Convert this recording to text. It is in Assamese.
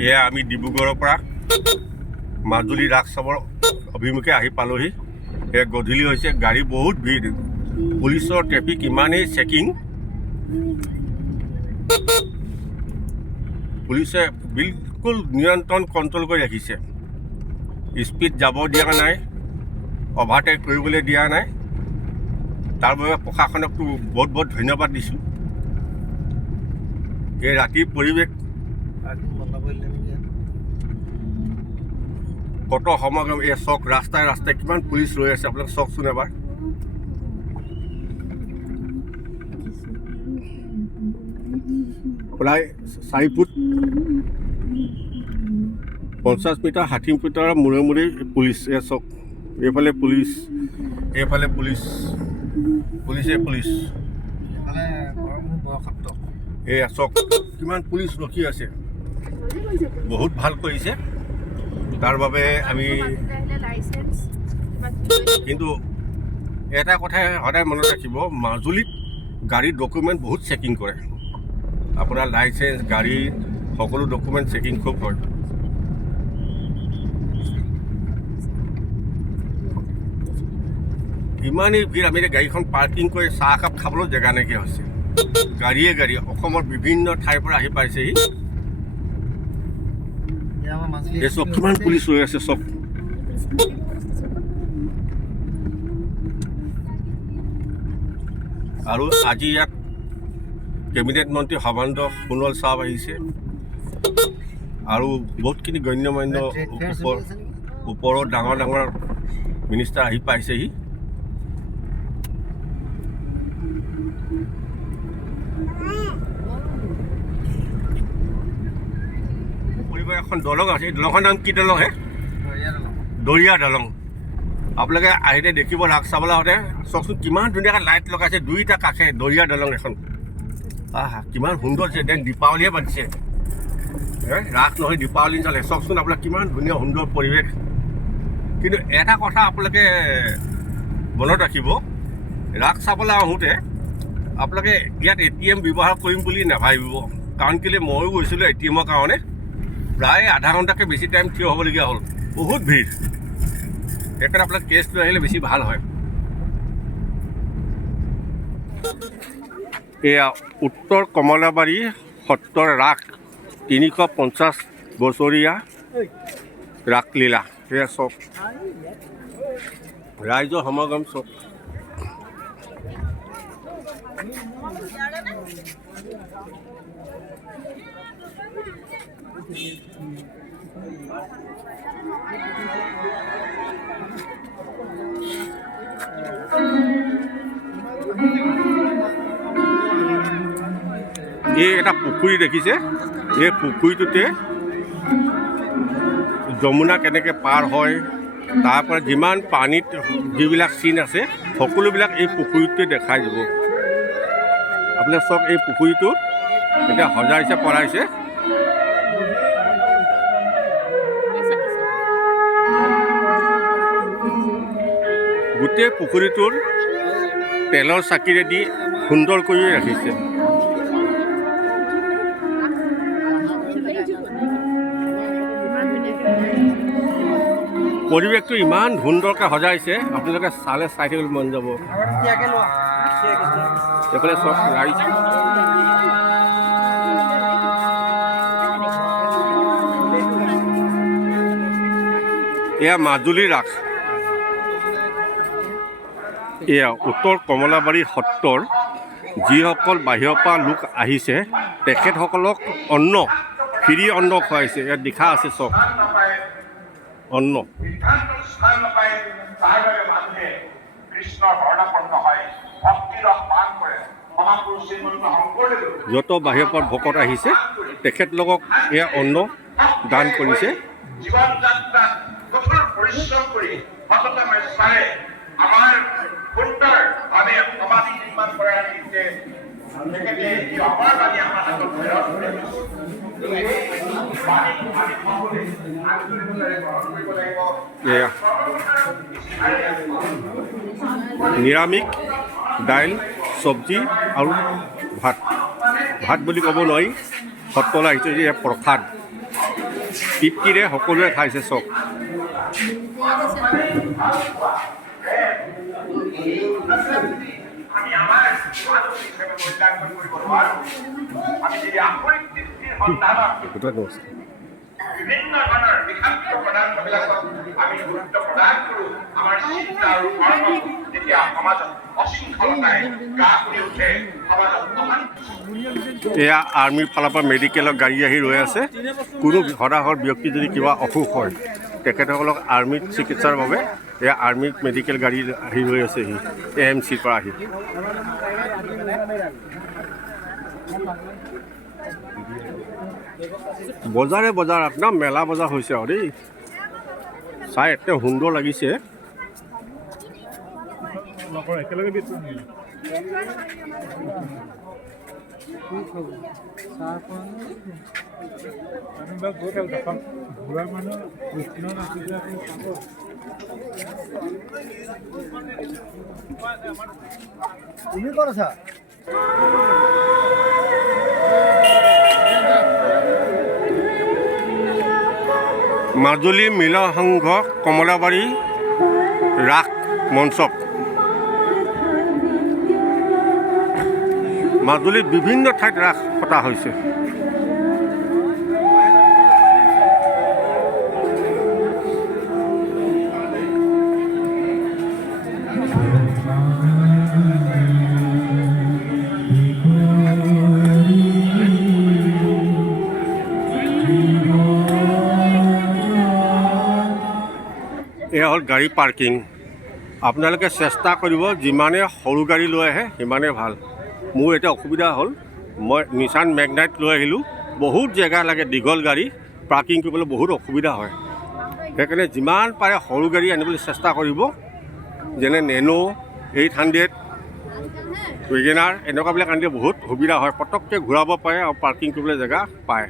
এয়া আমি ডিব্ৰুগড়ৰ পৰা মাজুলী ৰাস চাবৰ অভিমুখে আহি পালোহি। এয়া গধূলি হৈছে, গাড়ী বহুত ভিৰ, পুলিচৰ ট্ৰেফিক ইমানেই চেকিং, পুলিচে বিলকুল নিয়ন্ত্ৰণ কণ্ট্ৰল কৰি ৰাখিছে। স্পীড যাব দিয়া নাই, অভাৰটেক কৰিবলৈ দিয়া নাই। তাৰ বাবে প্ৰশাসনকতো বহুত বহুত ধন্যবাদ দিছোঁ। এই ৰাতিৰ পৰিৱেশ কত সমাগম, এই চক ৰাস্তাই ৰাস্তাই কিমান পুলিচ ৰৈ আছে, আপোনালোক চাওকচোন এবাৰ। প্ৰায় 4 ফুট 50 মিটাৰ 60 মিটাৰৰ মূৰে মূৰে পুলিচ। এয়া চক, এইফালে পুলিচ, এইফালে পুলিচ, পুলিচে পুলিচ। এয়া চক কিমান পুলিচ ৰখি আছে, বহুত ভাল কৰিছে। তাৰ বাবে আমি কিন্তু এটা কথাই সদায় মনত ৰাখিব, মাজুলীত গাড়ীৰ ডকুমেণ্ট বহুত চেকিং কৰে। আপোনাৰ লাইচেঞ্চ, গাড়ী সকলো ডকুমেণ্ট চেকিং খুব হয়। ইমানেই ভিৰ, আমি এতিয়া গাড়ীখন পাৰ্কিং কৰি চাহ একাপ খাবলৈ জেগা নাইকিয়া হৈছে। গাড়ীয়ে গাড়ী অসমৰ বিভিন্ন ঠাইৰ পৰা আহি পাইছেহি। এই চব কিমান পুলিচ ৰৈ আছে চব। আৰু আজি ইয়াত কেবিনেট মন্ত্ৰী সৰ্বানন্দ সোণোৱাল চাহাব আহিছে আৰু বহুতখিনি গণ্যমান্য ওপৰৰ ডাঙৰ ডাঙৰ মিনিষ্টাৰ আহি পাইছেহি। এখন দলং আছে, এই দলংখনৰ নাম কি দলং হে? দৰিয়া দলং। আপোনালোকে আহিলে দেখিব, ৰাস চাবলৈ আহোঁতে চাওকচোন কিমান ধুনীয়াকৈ লাইট লগাইছে দুইটা কাষে। দৰিয়া দলং এখন, কিমান সুন্দৰ হৈছে। দেন দীপাৱলীয়ে পাতিছে, ৰাস নহয় দীপাৱলী চলে। চাওকচোন আপোনাক কিমান ধুনীয়া সুন্দৰ পৰিৱেশ। কিন্তু এটা কথা আপোনালোকে মনত ৰাখিব, ৰাস চাবলৈ আহোঁতে আপোনালোকে ইয়াত ATM ব্যৱহাৰ কৰিম বুলি নাভাবিব। কাৰণ কেলৈ, ময়ো গৈছিলোঁ ATMৰ কাৰণে, প্ৰায় আধা ঘণ্টাকৈ বেছি টাইম থিয় হ'বলগীয়া হ'ল, বহুত ভিৰ। সেইকাৰণে আপোনাক কেছ লৈ আহিলে বেছি ভাল হয়। এয়া উত্তৰ কমলাবাৰী সত্ৰৰ ৰাস 350 বছৰীয়া ৰাসলীলা। সেয়া চব ৰাইজৰ সমাগম চব। এই এটা পুখুৰী দেখিছে, এই পুখুৰীটোতে যমুনা কেনেকৈ পাৰ হয়, তাৰ পৰা যিমান পানীত যিবিলাক চিন আছে সকলোবিলাক এই পুখুৰীটোতে দেখাই যাব। আপোনালোকে চব এই পুখুৰীটো এতিয়া সজাইছে, পঢ়াইছে। গোটেই পুখুৰীটোৰ তেলৰ চাকিৰে দি সুন্দৰ কৰি ৰাখিছে। পৰিৱেশটো ইমান সুন্দৰকৈ সজাইছে, আপোনালোকে চালে চাই থাকিবলৈ মন যাব। এইফালে চব ৰাইজ, এয়া মাজুলী ৰাস। এয়া উত্তৰ কমলাবাৰী সত্ৰৰ যিসকল বাহিৰৰ পৰা লোক আহিছে, তেখেতসকলক অন্ন, ফ্ৰী অন্ন খুৱাইছে। ইয়াত লিখা আছে চব অন্ন। যত বাহিৰৰ পৰা ভকত আহিছে তেখেতলোকক এয়া অন্ন দান কৰিছে। আমাৰ সুন্দৰ ভাৱে সমাধি নিৰ্মাণ কৰাৰ নিমিত্তে তেখেতে আমাৰ বাণী আমাৰ হাতত নিৰামিষ দাইল, চব্জি আৰু ভাত। ভাত বুলি ক'ব নোৱাৰি, সত্ৰলৈ আহিছে যে প্ৰসাদ। তৃপ্তিৰে সকলোৱে খাইছে চব। বিভিন্ন ধৰণৰ বিষাক্ত পদাৰ্থবিলাকক আমি গুৰুত্ব প্ৰদান কৰোঁ। আমাৰ চিন্তা আৰু কৰ্ম যেতিয়া সমাজত অশৃংখলতাই গা কৰি উঠে, সমাজত এয়া আৰ্মিৰ ফালৰ পৰা মেডিকেলৰ গাড়ী আহি ৰৈ আছে। কোনো হতাহত ব্যক্তি যদি কিবা অসুখ হয় তেখেতসকলক আৰ্মিত চিকিৎসাৰ বাবে এয়া আৰ্মিত মেডিকেল গাড়ী আহি ৰৈ আছেহি AMCৰ পৰা আহি। বজাৰে বজাৰ একদম মেলা বজাৰ হৈছে আৰু দেই, চাই একে সুন্দৰ লাগিছে। তুমি ক'ত আছা? মাজুলী মিলন সংঘ কমলাবাৰী ৰাস মঞ্চত মাজুলীত বিভিন্ন ঠাইত ৰাস পতা হৈছে। এয়া হ'ল গাড়ী পাৰ্কিং। আপোনালোকে চেষ্টা কৰিব যিমানে সৰু গাড়ী লৈ আহে সিমানেই ভাল। মোৰ এতিয়া অসুবিধা হ'ল, মই নিছান মেগনাইট লৈ আহিলোঁ। বহুত জেগা লাগে, দীঘল গাড়ী পাৰ্কিং কৰিবলৈ বহুত অসুবিধা হয়। সেইকাৰণে যিমান পাৰে সৰু গাড়ী আনিবলৈ চেষ্টা কৰিব, যেনে নেনো, 800, ৱেগেনাৰ এনেকুৱাবিলাক আনিলে বহুত সুবিধা হয়। পটককৈ ঘূৰাব পাৰে আৰু পাৰ্কিং কৰিবলৈ জেগা পায়।